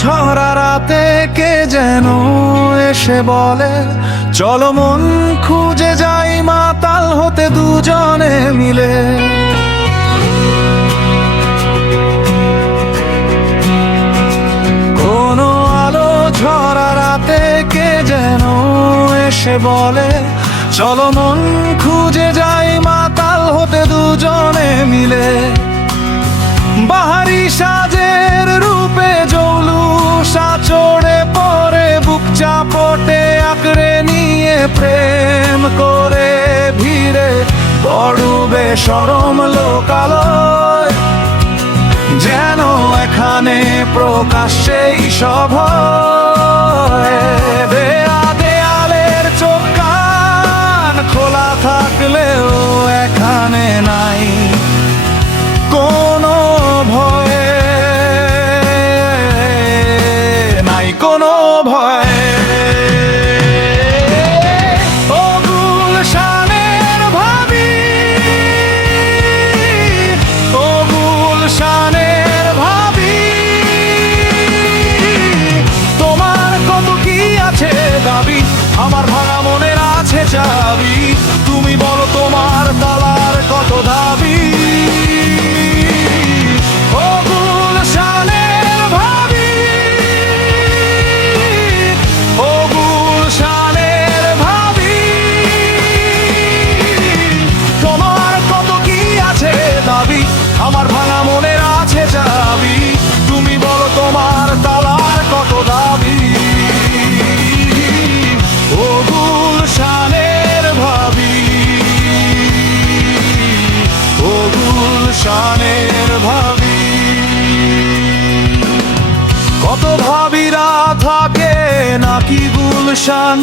ঝরা রাতে কে যেন এসে বলে, চলো মন খুঁজে যাই মাতাল হতে দুজনে মিলে। কোনো আলো ঝরা রাতে কে যেন এসে বলে, চলো মন খুঁজে যাই মাতাল হতে দুজনে মিলে। বাহারি সাজের রূপে জৌলুসা চড়ে পড়ে বুক চাপটে আঁকড়ে নিয়ে প্রেম করে ভিড়ে পড়বে সরম লোকালয়, যেন এখানে প্রকাশ্যেই সব হয়। দেয়ালের চোখ কান খোলা থাকলেও এখানে নাই কোনো ভয়, নাই কোনো ভয়। ও গুলশানের ভাবি, ও গুলশানের ভাবি, তোমার কত কি আছে দাবি, আমার ভাঙা মনের আছে চাবি, তুমি বলো তোমার তালার কত দাবি। আমার ভাঙা মনের আছে চাবি, তুমি বলো তোমার তালার কত দাবি। ও গুলশানের ভাবি, ও গুলশানের ভাবি। কত ভাবিরা থাকে নাকি গুলশান,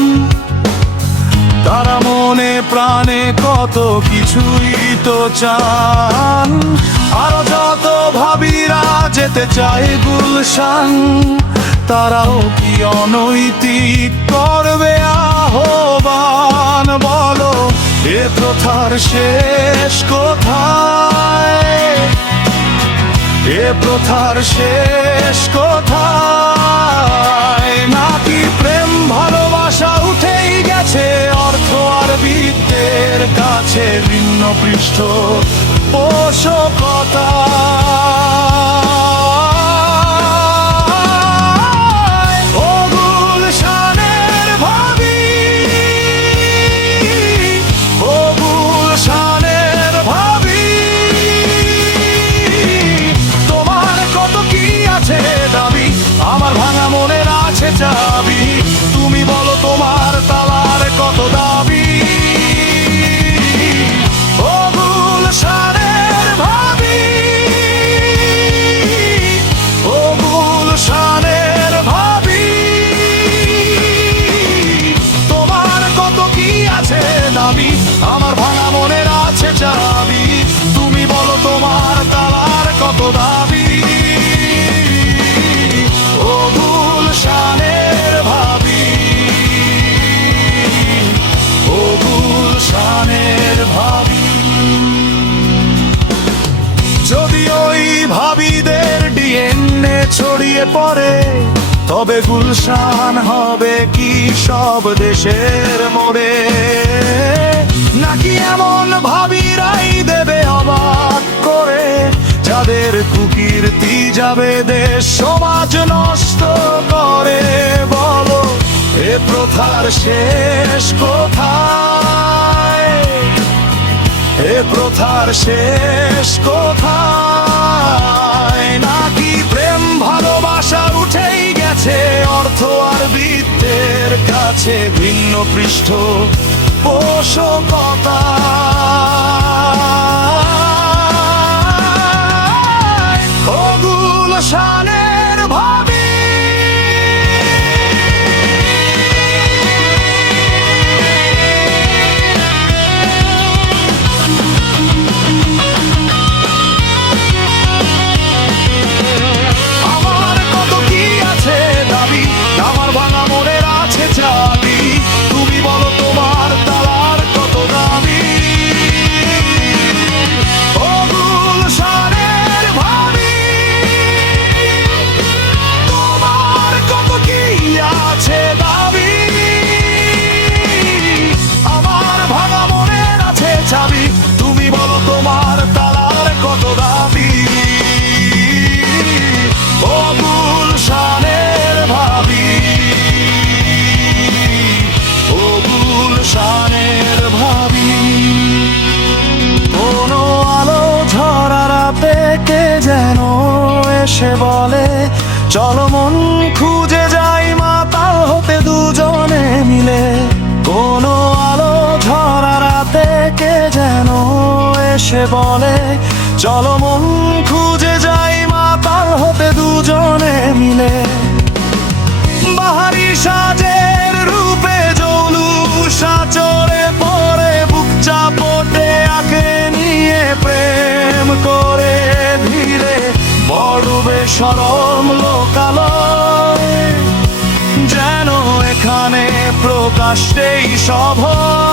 তারা মনে প্রাণে কত কিছুই তো চান। আরো যত ভাবিরা যেতে চায় গুলশান, তারাও কি অনৈতিক করবে আহ্বান, বলো এ প্রথার শেষ কোথায়, এ প্রথার শেষ কোথায়। নাকি প্রেম ভালোবাসা উঠেই গেছে অর্থ আর বিত্তের কাছে ভিন্ন পৃষ্ঠ পোষকতা। ও গুলশানের ভাবি, ও গুলশানের ভাবি, তোমার কত কি আছে দাবি, আমার ভাঙা মনের আছে চাবি, তুমি বলো তোমার তালার কত দাবি। ও গুলশানের ভাবি, ও গুলশানের ভাবি, তোমার কত কি আছে দাবি, আমার ভাঙা মনের আছে চাবি, তুমি বলো তোমার তালার কত দাবি। ও গুলশানের ভাবি, ও গুলশানের ভাবি। যদি ওই ভাবিদের ডিএনএ ছড়িয়ে পড়ে, তবে গুলশান হবে কি সব দেশের মোড়ে, নাকি এমন ভাবিরাই দেবে অবাক করে, যাদের কুকীর্তি যাবে দেশ সমাজ নষ্ট করে, বলো এ প্রথার শেষ কোথায়, এ প্রথার শেষ কোথায়। নাকি প্রেম ভালোবাসা উঠেই গেছে অর্থ আর বিত্তের কাছে ভিন্ন পৃষ্ঠ পোষকতা। ও গুলশানের ভাবি, আমার কত কি আছে দাবি, আমার ভাঙা মনের আছে চাবি, তুমি বলো তোমার তালার কত দাবি। ও গুলশানের ভাবি, এসে বলে চলো মন খুঁজে যাই মাতাল হতে দুজনে মিলে। কোনো আলো ঝরা রাতে কে যেন এসে বলে চলো মন খুঁজে যাই মাতাল হতে দুজনে মিলে। বাহারি সাজের রূপে জৌলুসা চড়ে পড়ে বুক চাপটে আঁকে নিয়ে প্রেম করে ধীরে বড়বে সরম লোকালয়, যেন এখানে প্রকাশ্যেই সব হয়।